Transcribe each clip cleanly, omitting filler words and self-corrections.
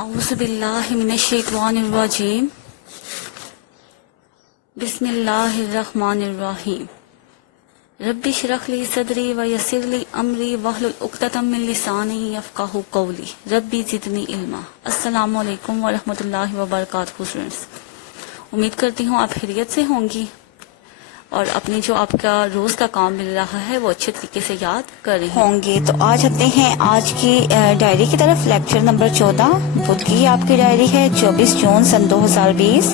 اعوذ باللہ من الشیطان الرجیم بسم اللہ الرحمن الرحیم رب اشرح لی صدری ویسر لی امری واحلل عقدۃ من لسانی یفقہوا قولی رب زدنی علما۔ السلام علیکم ورحمۃ اللہ وبرکاتہ فرینڈس، امید کرتی ہوں آپ خیریت سے ہوں گی اور اپنی جو آپ کا روز کا کام مل رہا ہے وہ اچھے طریقے سے یاد کر رہی ہوں گے۔ تو آج ہفتے ہیں آج کی ڈائری کی طرف، لیکچر نمبر 14 بدھ کی آپ کی ڈائری ہے 24 جون سن 2020،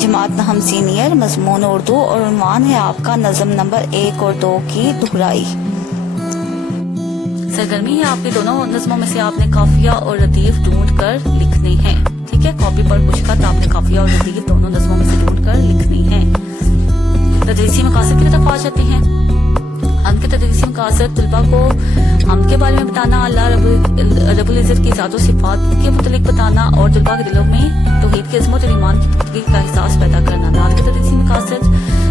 جماعت نہم سینئر، مضمون اردو اور عنوان ہے آپ کا نظم نمبر 1 اور 2 کی دہرائی۔ سرگرمی ہے آپ کے دونوں نظموں میں سے آپ نے قافیہ اور ردیف ڈھونڈ کر لکھنے ہیں، ٹھیک ہے؟ کاپی پر کچھ خط آپ نے قافیہ اور ردیف دونوں نظموں میں سے ڈھونڈ کر لکھنی ہے۔ تدریسی مقاصد کی طرف آ جاتے ہیں۔ ہم کے تدریسی مقاصد طلباء کو ہم کے بارے میں بتانا، اللہ رب العزت کی ذات و صفات کے متعلق بتانا اور طلباء کے دلوں میں توحید کی عظمت اور ایمان کی پختگی کا احساس پیدا کرنا۔ نعت کے تدریسی مقاصد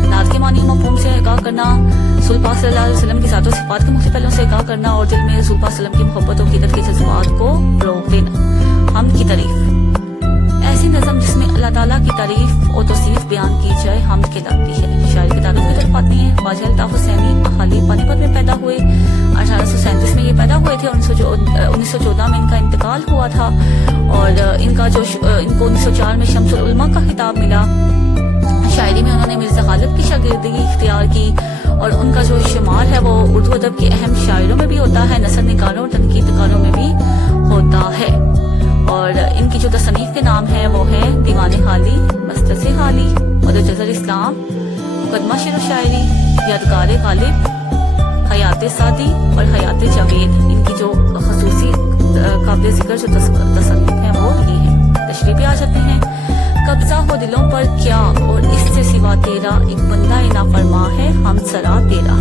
نعت کے معنی و مفہوم سے آگاہ کرنا، رسول پاک صلی اللہ علیہ وسلم کی ذات و صفات کے مختلف پہلوؤں سے آگاہ کرنا اور دل میں رسول پاک صلی اللہ علیہ وسلم کی محبت و عقیدت کے جذبات کو فروغ دینا۔ حمد کی تعریف، ایسی نظم جس میں اللہ تعالیٰ کی تعریف اور توصیف بیان کی جائے حمد کہلاتی ہے۔ شاعر کی تعارف کی طرف آتے ہیں۔ خواجہ الطاف حسینی احالی پانی پت میں پیدا ہوئے، 1837 میں یہ پیدا ہوئے تھے، 1914 میں ان کا انتقال ہوا تھا اور ان کو 1904 میں شمس العلماء کا خطاب ملا۔ شاعری میں انہوں نے مرزا غالب کی شاگردگی اختیار کی اور ان کا جو شمار ہے وہ اردو ادب کے اہم شاعروں میں بھی ہوتا ہے، نثر نگاروں اور تنقید نگاروں میں بھی ہوتا ہے۔ اور ان کی جو تصنیف کے نام ہے وہ ہے دیوان حالی، مسترس حالی، مدجزر اسلام، مقدمہ شعر و شاعری، یادگار غالب، حیات سعدی اور حیات جاوید۔ ان کی جو خصوصی قابل ذکر جو تصنیف ہیں وہ یہ ہیں۔ تشریح پہ آ جاتے ہیں۔ قبضہ ہو دلوں پر کیا اور اس سے سوا تیرا، ایک بندہ نافرما ہے ہم سرا تیرا۔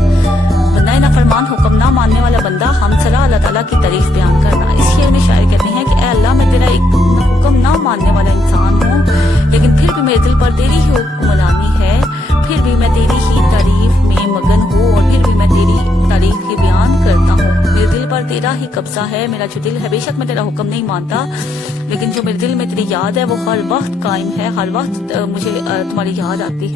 بندہ نافرمان، حکم نہ ماننے والا بندہ، ہم سرا اللہ تعالیٰ کی تعریف بیان کرنا۔ اس شعر میں شاعر کہتے ہیں کہ اے اللہ، میں تیرا ایک حکم نہ ماننے والا انسان ہوں، لیکن پھر بھی میرے دل پر تیری ہی حکمرانی ہے، پھر بھی میں تیری ہی تعریف میں مگن ہوں اور پھر بھی میں تیری تعریف ہی بیان کرتا ہوں۔ میرے دل پر تیرا ہی قبضہ ہے، میرا جو دل ہے، بے شک میں تیرا حکم نہیں مانتا، لیکن جو میرے دل میں تیری یاد ہے وہ ہر وقت قائم ہے، ہر وقت مجھے تمہاری یاد آتی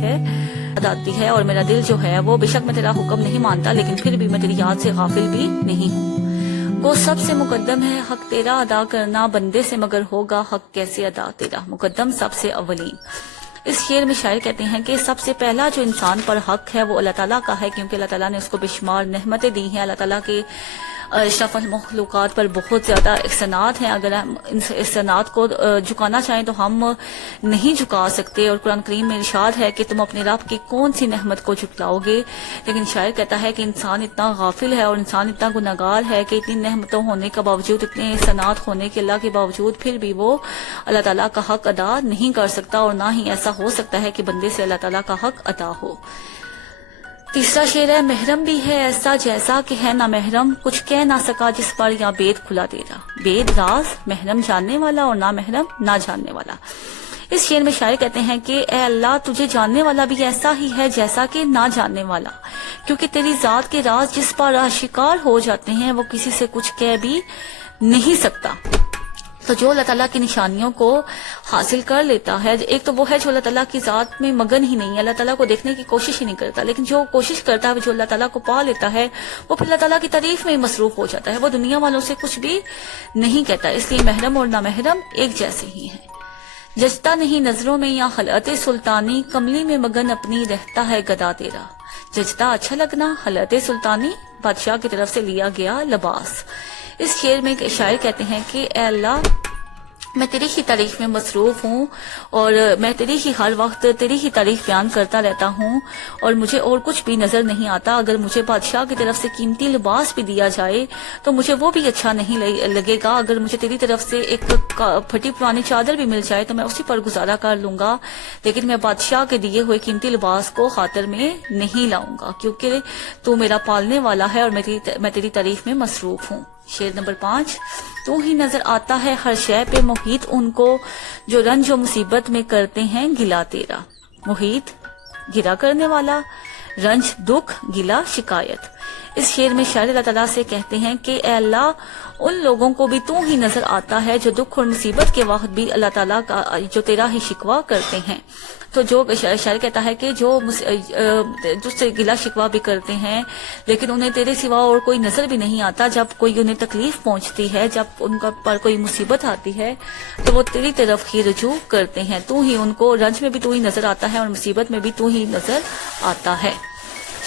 ہے اور میرا دل جو ہے وہ بے شک میں تیرا حکم نہیں مانتا، لیکن پھر بھی میں تیری یاد سے غافل بھی نہیں ہوں۔ وہ سب سے مقدم ہے حق تیرا ادا کرنا، بندے سے مگر ہوگا حق کیسے ادا تیرا۔ مقدم سب سے اولین۔ اس شعر میں شاعر کہتے ہیں کہ سب سے پہلا جو انسان پر حق ہے وہ اللہ تعالیٰ کا ہے، کیونکہ اللہ تعالیٰ نے اس کو بے شمار نعمتیں دی ہیں۔ اللہ تعالیٰ کے اشرف المخلوقات پر بہت زیادہ احسانات ہیں، اگر ہم ان احسانات کو جھکانا چاہیں تو ہم نہیں جھکا سکتے، اور قرآن کریم میں ارشاد ہے کہ تم اپنے رب کی کون سی نعمت کو جھٹلاؤ گے، لیکن شاعر کہتا ہے کہ انسان اتنا غافل ہے اور انسان اتنا گناہگار ہے کہ اتنی نعمتوں ہونے کا باوجود، اتنے احسانات ہونے کے اللہ کے باوجود پھر بھی وہ اللہ تعالیٰ کا حق ادا نہیں کر سکتا، اور نہ ہی ایسا ہو سکتا ہے کہ بندے سے اللہ تعالیٰ کا حق ادا ہو۔ تیسرا شعر ہے محرم بھی ہے ایسا جیسا کہ ہے نہ محرم، کچھ کہہ نہ سکا جس پر یا بید کھلا تیرا۔ بید راز، محرم جاننے والا اور نہ محرم نہ جاننے والا۔ اس شعر میں شاعر کہتے ہیں کہ اے اللہ، تجھے جاننے والا بھی ایسا ہی ہے جیسا کہ نہ جاننے والا، کیونکہ تیری ذات کے راز جس پر آشکار ہو جاتے ہیں وہ کسی سے کچھ کہہ بھی نہیں سکتا۔ تو جو اللہ تعالیٰ کی نشانیوں کو حاصل کر لیتا ہے، ایک تو وہ ہے جو اللہ تعالیٰ کی ذات میں مگن ہی نہیں ہے، اللہ تعالیٰ کو دیکھنے کی کوشش ہی نہیں کرتا، لیکن جو کوشش کرتا ہے، جو اللہ تعالیٰ کو پا لیتا ہے، وہ پھر اللہ تعالیٰ کی تعریف میں مصروف ہو جاتا ہے، وہ دنیا والوں سے کچھ بھی نہیں کہتا۔ اس لیے محرم اور نامحرم ایک جیسے ہی ہیں۔ جچتا نہیں نظروں میں یا حلعت سلطانی، کملی میں مگن اپنی رہتا ہے گدا تیرا۔ جچتا اچھا لگنا، حلعت سلطانی بادشاہ کی طرف سے لیا گیا لباس۔ اس شعر میں شاعر کہتے ہیں کہ اے اللہ، میں تیری ہی تعریف میں مصروف ہوں اور میں تیری ہی ہر وقت تیری ہی تعریف بیان کرتا رہتا ہوں، اور مجھے اور کچھ بھی نظر نہیں آتا۔ اگر مجھے بادشاہ کی طرف سے قیمتی لباس بھی دیا جائے تو مجھے وہ بھی اچھا نہیں لگے گا، اگر مجھے تیری طرف سے ایک پھٹی پرانی چادر بھی مل جائے تو میں اسی پر گزارا کر لوں گا، لیکن میں بادشاہ کے دیے ہوئے قیمتی لباس کو خاطر میں نہیں لاؤں گا، کیونکہ تو میرا پالنے والا ہے اور میں تیری تعریف میں مصروف ہوں۔ شعر نمبر 5۔ تو ہی نظر آتا ہے ہر شے پہ محیط ان کو، جو رنج و مصیبت میں کرتے ہیں گلا تیرا۔ محیط، گرا کرنے والا، رنج دکھ، گلا شکایت۔ اس شعر میں شاعر اللہ تعالیٰ سے کہتے ہیں کہ اے اللہ ان لوگوں کو بھی تو ہی نظر آتا ہے جو دکھ اور مصیبت کے وقت بھی اللہ تعالیٰ کا جو تیرا ہی شکوہ کرتے ہیں. تو جو شاعر کہتا ہے کہ جو سے گلا شکوہ بھی کرتے ہیں لیکن انہیں تیرے سوا اور کوئی نظر بھی نہیں آتا. جب کوئی انہیں تکلیف پہنچتی ہے, جب ان پر کوئی مصیبت آتی ہے تو وہ تیری طرف ہی رجوع کرتے ہیں. تو ہی ان کو رنج میں بھی تو ہی نظر آتا ہے اور مصیبت میں بھی تو ہی نظر آتا ہے.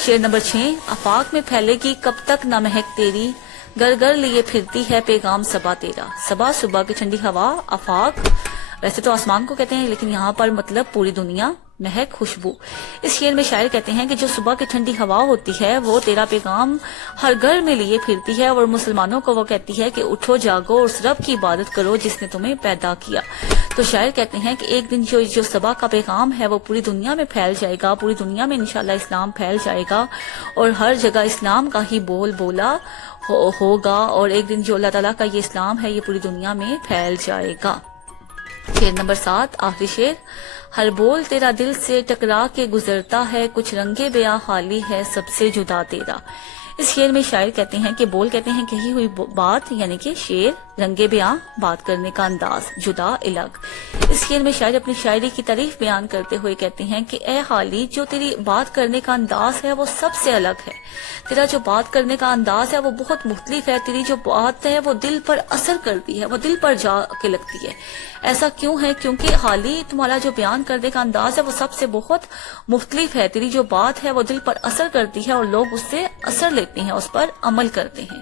شعر نمبر 6. آفاق میں پھیلے گی کب تک نہ مہک تیری, گر گر لیے پھرتی ہے پیغام صبا تیرا. صبا صبح کی ٹھنڈی ہوا, آفاق ویسے تو آسمان کو کہتے ہیں لیکن یہاں پر مطلب پوری دنیا, مہک خوشبو. اس شعر میں شاعر کہتے ہیں کہ جو صبح کی ٹھنڈی ہوا ہوتی ہے وہ تیرا پیغام ہر گھر میں لیے پھرتی ہے اور مسلمانوں کو وہ کہتی ہے کہ اٹھو جاگو اور اس رب کی عبادت کرو جس نے تمہیں پیدا کیا. تو شاعر کہتے ہیں کہ ایک دن جو صبح کا پیغام ہے وہ پوری دنیا میں پھیل جائے گا, پوری دنیا میں انشاءاللہ اسلام پھیل جائے گا اور ہر جگہ اسلام کا ہی بول بولا ہوگا, اور ایک دن جو اللہ تعالیٰ کا یہ اسلام ہے یہ پوری دنیا میں پھیل جائے گا. شعر نمبر 7. آخری شعر. ہر بول تیرا دل سے ٹکرا کے گزرتا ہے, کچھ رنگے بیاں خالی ہے سب سے جدا تیرا. اس شعر میں شاعر کہتے ہیں کہ بول کہتے ہیں کہی ہوئی بات یعنی کہ شعر, رنگے بیاں بات کرنے کا انداز, جدا الگ. اس شعر میں شاعر اپنی شاعری کی تعریف بیان کرتے ہوئے کہتے ہیں کہ اے حالی جو تیری بات کرنے کا انداز ہے وہ سب سے الگ ہے, تیرا جو بات کرنے کا انداز ہے وہ بہت مختلف ہے, تیری جو بات ہے وہ دل پر اثر کرتی ہے, وہ دل پر جا کے لگتی ہے. ایسا کیوں ہے؟ کیونکہ حالی تمہارا جو بیان کرنے کا انداز ہے وہ سب سے بہت مختلف ہے, تیری جو بات ہے وہ دل پر اثر کرتی ہے اور لوگ اس سے اثر لیتے ہیں, اس پر عمل کرتے ہیں.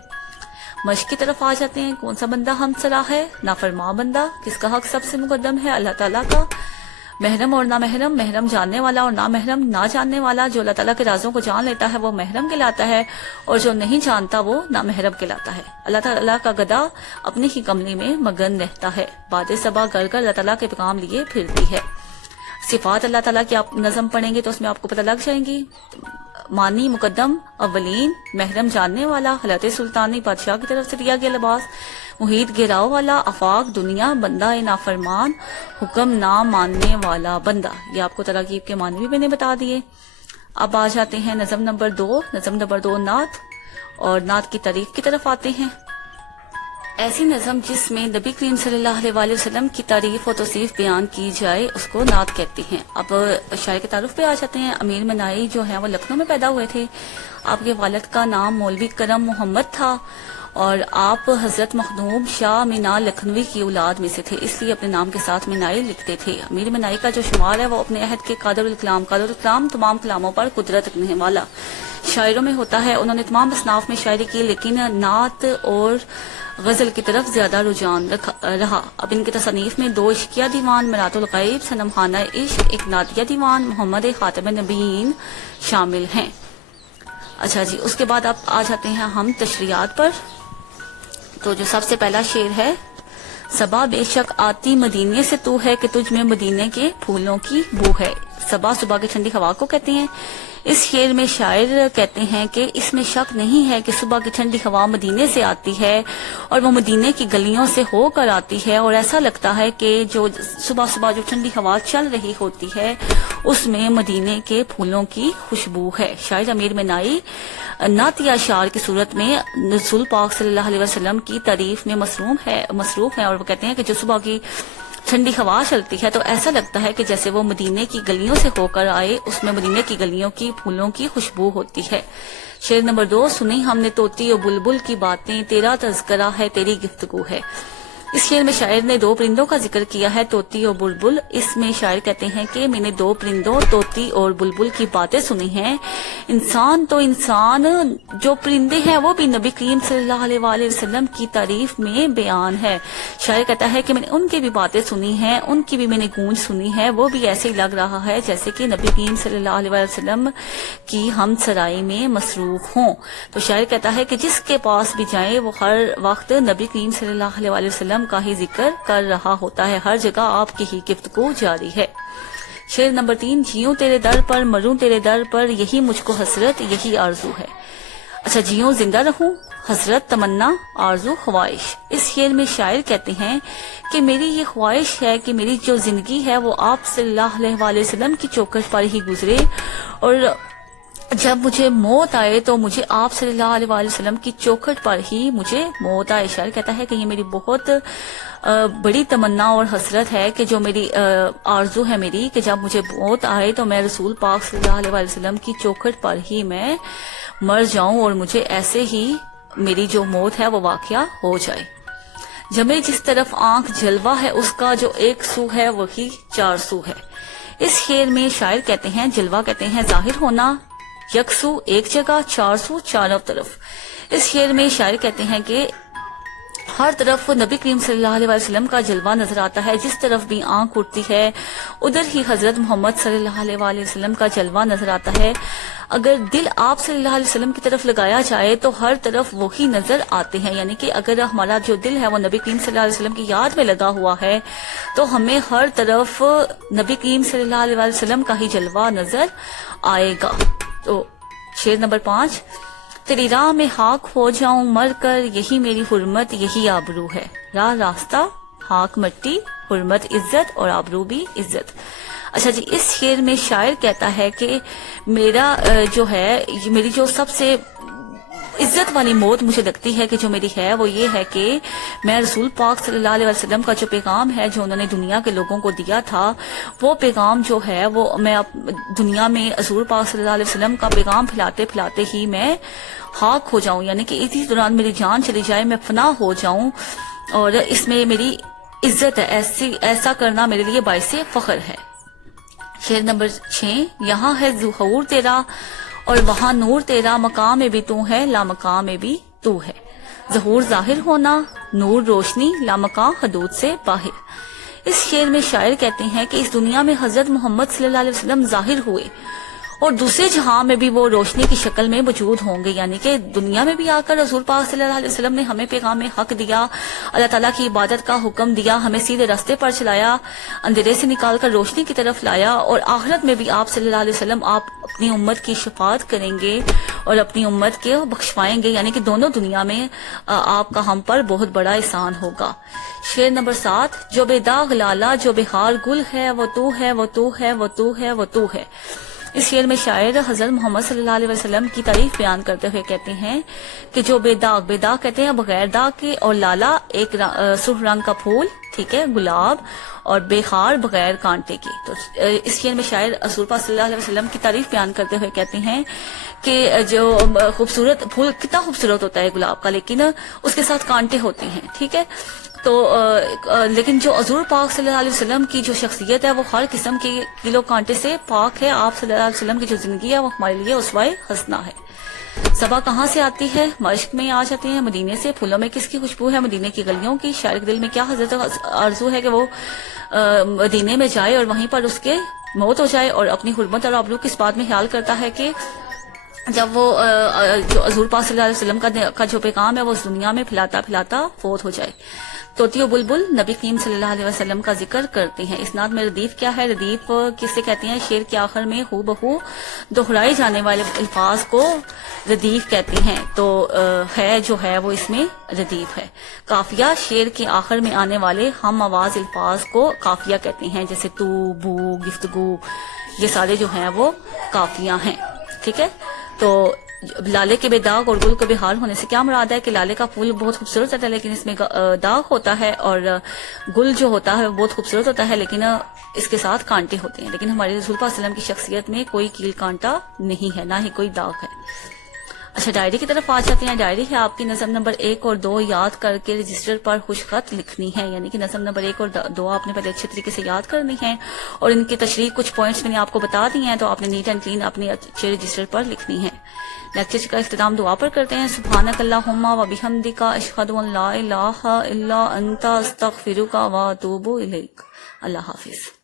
مشق کی طرف آ جاتے ہیں. کون سا بندہ ہم صلاح ہے؟ نافرمان بندہ. کس کا حق سب سے مقدم ہے؟ اللہ تعالیٰ کا. محرم اور نامحرم, محرم جاننے والا اور نامحرم نہ جاننے والا. جو اللہ تعالیٰ کے رازوں کو جان لیتا ہے وہ محرم کہلاتا ہے اور جو نہیں جانتا وہ نامحرم کہلاتا ہے. اللہ تعالیٰ کا گدا اپنی ہی کملی میں مگن رہتا ہے, باد صبا گر کر اللہ تعالیٰ کے پیغام لیے پھرتی ہے. صفات اللہ تعالیٰ کی آپ نظم پڑھیں گے تو اس میں آپ کو پتہ لگ جائیں گی. مانی مقدم اولین, محرم جاننے والا, حضرت سلطانی بادشاہ کی طرف سے دیا گیا لباس, محیط گھیراؤ والا, آفاق دنیا, بندہ نافرمان, حکم نہ ماننے والا بندہ. یہ آپ کو تراکیب کے معنی بھی میں نے بتا دیے. اب آ جاتے ہیں نظم نمبر 2. نظم نمبر 2 نعت, اور نعت کی تعریف کی طرف آتے ہیں. ایسی نظم جس میں نبی کریم صلی اللہ علیہ وسلم کی تعریف و توصیف بیان کی جائے اس کو نعت کہتے ہیں. اب شاعر کے تعارف پہ آ جاتے ہیں. امیر منائی جو ہیں وہ لکھنؤ میں پیدا ہوئے تھے. آپ کے والد کا نام مولوی کرم محمد تھا اور آپ حضرت مخدوم شاہ مینا لکھنوی کی اولاد میں سے تھے, اس لیے اپنے نام کے ساتھ منائی لکھتے تھے. امیر منائی کا جو شمار ہے وہ اپنے عہد کے قادر الکلام تمام کلاموں پر قدرت رکھنے والا شاعروں میں ہوتا ہے. انہوں نے تمام اصناف میں شاعری کی لیکن نعت اور غزل کی طرف زیادہ رجحان رہا. اب ان کے تصانیف میں 2 عشقیہ دیوان, مرات الغیب, صنم خانہ عشق, ایک نعتیہ دیوان, محمد خاتم نبیین شامل ہیں. اچھا جی, اس کے بعد آپ آ جاتے ہیں ہم تشریحات پر. تو جو سب سے پہلا شعر ہے, صبا بے شک آتی مدینے سے تو ہے کہ تجھ میں مدینے کے پھولوں کی بو ہے. صبا صبح کی ٹھنڈی ہوا کو کہتے ہیں. اس شعر میں شاعر کہتے ہیں کہ اس میں شک نہیں ہے کہ صبح کی ٹھنڈی ہوا مدینے سے آتی ہے اور وہ مدینے کی گلیوں سے ہو کر آتی ہے, اور ایسا لگتا ہے کہ جو صبح جو ٹھنڈی ہوا چل رہی ہوتی ہے اس میں مدینے کے پھولوں کی خوشبو ہے. شاعر امیر منائی نعتیہ اشعار کی صورت میں رسول پاک صلی اللہ علیہ وسلم کی تعریف میں مصروف ہے اور وہ کہتے ہیں کہ جو صبح کی ٹھنڈی ہوا چلتی ہے تو ایسا لگتا ہے کہ جیسے وہ مدینے کی گلیوں سے ہو کر آئے, اس میں مدینے کی گلیوں کی پھولوں کی خوشبو ہوتی ہے. شعر نمبر 2. سنی ہم نے طوطی و بلبل کی باتیں, تیرا تذکرہ ہے تیری گفتگو ہے. اس شعر میں شاعر نے 2 پرندوں کا ذکر کیا ہے, طوطی اور بلبل. اس میں شاعر کہتے ہیں کہ میں نے 2 پرندوں طوطی اور بلبل کی باتیں سنی ہیں. انسان جو پرندے ہیں وہ بھی نبی کریم صلی اللہ علیہ وسلم کی تعریف میں بیان ہے. شاعر کہتا ہے کہ میں نے ان کی بھی باتیں سنی ہیں, ان کی بھی میں نے گونج سنی ہے, وہ بھی ایسے ہی لگ رہا ہے جیسے کہ نبی کریم صلی اللہ علیہ وسلم کی ہم سرائی میں مصروف ہوں. تو شاعر کہتا ہے کہ جس کے پاس بھی جائیں وہ ہر وقت نبی کریم صلی اللہ علیہ وسلم کا ہی ذکر کر رہا ہوتا ہے, ہر جگہ آپ کی ہی گفتگو جاری ہے. شعر نمبر 3. جیوں تیرے در پر مروں تیرے در پر, یہی مجھ کو حسرت یہی آرزو ہے. اچھا, جیوں زندہ رہوں, حسرت, تمنا, آرزو, خواہش. اس شعر میں شاعر کہتے ہیں کہ میری یہ خواہش ہے کہ میری جو زندگی ہے وہ آپ صلی اللہ علیہ وسلم کی چوکٹ پر ہی گزرے, اور جب مجھے موت آئے تو مجھے آپ صلی اللہ علیہ وآلہ وسلم کی چوکھٹ پر ہی مجھے موت آئے. شاعر کہتا ہے کہ یہ میری بہت بڑی تمنا اور حسرت ہے کہ جو میری آرزو ہے میری کہ جب مجھے موت آئے تو میں رسول پاک صلی اللہ علیہ وآلہ وسلم کی چوکھٹ پر ہی میں مر جاؤں اور مجھے ایسے ہی میری جو موت ہے وہ واقعہ ہو جائے. جمے جس طرف آنکھ جلوہ ہے اس کا جو ایک سو ہے وہی چار سو ہے. اس شعر میں شاعر کہتے ہیں جلوہ کہتے ہیں ظاہر ہونا، یکسو ایک جگہ، چار سو چاروں طرف. اس شعر میں شاعر کہتے ہیں کہ ہر طرف نبی کریم صلی اللہ علیہ وسلم کا جلوہ نظر آتا ہے. جس طرف بھی آنکھ اٹھتی ہے ادھر ہی حضرت محمد صلی اللہ علیہ وسلم کا جلوہ نظر آتا ہے. اگر دل آپ صلی اللہ علیہ وسلم کی طرف لگایا جائے تو ہر طرف وہی نظر آتے ہیں. یعنی کہ اگر ہمارا جو دل ہے وہ نبی کریم صلی اللہ علیہ وسلم کی یاد میں لگا ہوا ہے تو ہمیں ہر طرف نبی کریم صلی اللہ علیہ وسلم کا ہی جلوہ نظر آئے گا. تو شعر نمبر 5، تیری راہ میں خاک ہو جاؤں مر کر، یہی میری حرمت یہی آبرو ہے. راہ راستہ، خاک مٹی، حرمت عزت اور آبرو بھی عزت. اچھا جی، اس شعر میں شاعر کہتا ہے کہ میرا جو ہے میری جو سب سے عزت والی موت مجھے لگتی ہے کہ جو میری ہے وہ یہ ہے کہ میں رسول پاک صلی اللہ علیہ وسلم کا جو پیغام ہے جو انہوں نے دنیا کے لوگوں کو دیا تھا وہ پیغام جو ہے وہ میں دنیا میں حضور پاک صلی اللہ علیہ وسلم کا پیغام پھیلاتے پھیلاتے ہی میں خاک ہو جاؤں. یعنی کہ اسی دوران میری جان چلی جائے، میں فنا ہو جاؤں اور اس میں میری عزت ہے. ایسا کرنا میرے لیے باعث فخر ہے. شعر نمبر 6، یہاں ہے ظہور تیرا اور وہاں نور تیرا، مقام میں بھی تو ہے لامقام میں بھی تو ہے. ظہور ظاہر ہونا، نور روشنی، لامقام حدود سے باہر. اس شعر میں شاعر کہتے ہیں کہ اس دنیا میں حضرت محمد صلی اللہ علیہ وسلم ظاہر ہوئے اور دوسرے جہاں میں بھی وہ روشنی کی شکل میں موجود ہوں گے. یعنی کہ دنیا میں بھی آ کر حضور پاک صلی اللہ علیہ وسلم نے ہمیں پیغام حق دیا، اللہ تعالیٰ کی عبادت کا حکم دیا، ہمیں سیدھے راستے پر چلایا، اندھیرے سے نکال کر روشنی کی طرف لایا. اور آخرت میں بھی آپ صلی اللہ علیہ وسلم آپ اپنی امت کی شفاعت کریں گے اور اپنی امت کے بخشوائیں گے. یعنی کہ دونوں دنیا میں آپ کا ہم پر بہت بڑا احسان ہوگا. شعر نمبر 7، جو بے داغ لالا جو بے خار گل ہے وہ تو ہے وہ تو ہے وہ تو ہے وہ تو ہے. اس شعر میں شاعر حضرت محمد صلی اللہ علیہ وسلم کی تعریف بیان کرتے ہوئے کہتے ہیں کہ جو بے داغ کہتے ہیں بغیر داغ کے، اور لالا ایک سرخ رنگ کا پھول، ٹھیک ہے، گلاب، اور بے خار بغیر کانٹے کی. تو اس شعر میں شاعر رسول پاک صلی اللہ علیہ وسلم کی تعریف بیان کرتے ہوئے کہتے ہیں کہ جو خوبصورت پھول کتنا خوبصورت ہوتا ہے گلاب کا، لیکن اس کے ساتھ کانٹے ہوتے ہیں، ٹھیک ہے. تو لیکن جو حضور پاک صلی اللہ علیہ وسلم کی جو شخصیت ہے وہ ہر قسم کے کیلو کانٹے سے پاک ہے. آپ صلی اللہ علیہ وسلم کی جو زندگی ہے وہ ہمارے لیے اسوہ حسنہ ہے. صبا کہاں سے آتی ہے؟ مشق میں آ جاتے ہیں مدینے سے. پھولوں میں کس کی خوشبو ہے؟ مدینے کی گلیوں کی. شاعر کے دل میں کیا حضرت آرزو ہے کہ وہ مدینے میں جائے اور وہیں پر اس کے موت ہو جائے، اور اپنی حرمت اور آبرو کس بات میں خیال کرتا ہے کہ جب وہ جو حضور پاک صلی اللہ علیہ وسلم کا جو پیغام ہے وہ اس دنیا میں پھیلاتا پھیلاتا فوت ہو جائے. طوطی و بلبل نبی کریم صلی اللہ علیہ وسلم کا ذکر کرتے ہیں. اسناد میں ردیف کیا ہے؟ ردیف کسے کہتے ہیں؟ شعر کے آخر میں ہو بہو دہرائے جانے والے الفاظ کو ردیف کہتے ہیں. تو ہے جو ہے وہ اس میں ردیف ہے. قافیہ شعر کے آخر میں آنے والے ہم آواز الفاظ کو قافیہ کہتے ہیں، جیسے تو، بو، گفتگو، یہ سارے جو ہیں وہ قافیہ ہیں، ٹھیک ہے. تو لالے کے بے داغ اور گل کے بے حال ہونے سے کیا مراد ہے کہ لالے کا پھول بہت خوبصورت ہوتا ہے لیکن اس میں داغ ہوتا ہے، اور گل جو ہوتا ہے بہت خوبصورت ہوتا ہے لیکن اس کے ساتھ کانٹے ہوتے ہیں. لیکن ہمارے رسول پاک صلی اللہ علیہ وسلم کی شخصیت میں کوئی کیل کانٹا نہیں ہے، نہ ہی کوئی داغ ہے. اچھا، ڈائری کی طرف آ جاتے ہیں. ڈائری ہے آپ کی نظم نمبر 1 اور 2 یاد کر کے رجسٹر پر خوش خط لکھنی ہے. یعنی کہ نظم نمبر 1 اور 2 آپ نے پہلے اچھے طریقے سے یاد کرنی ہے، اور ان کی تشریح کچھ پوائنٹس میں نے آپ کو بتا دی ہیں، تو آپ نے نیٹ اینڈ کلین اپنے اچھے رجسٹر پر لکھنی ہے. لیکچر کا اختتام دعا پر کرتے ہیں. سبحانک اللہم و بحمدک، اشہد ان لا الہ الا انت، استغفرک و اتوب الیک. اللہ حافظ.